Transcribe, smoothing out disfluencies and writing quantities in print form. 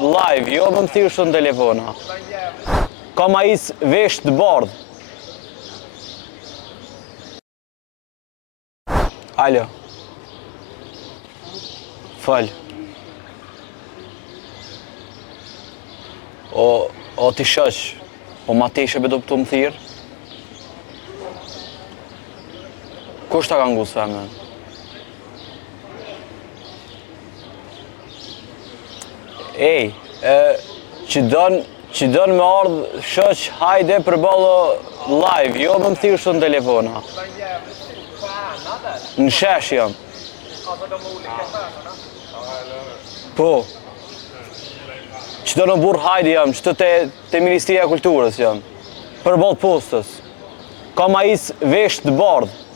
live, jo më thirrë shumë telefona. Ka ma is vesh të bardh. Alo. Fal. O ti shoq, o ma teshe be do të më thirë? Kush ta ka ngus femën? Ej, që don me ardhë shoq, hajde për ballo live, jo më thirë shumë telefona. Në shesh jam. Po. Që do në burë hajde jam, që të Ministria e Kulturës jam. Për balë postës. Ka ma is vesh të bardhë.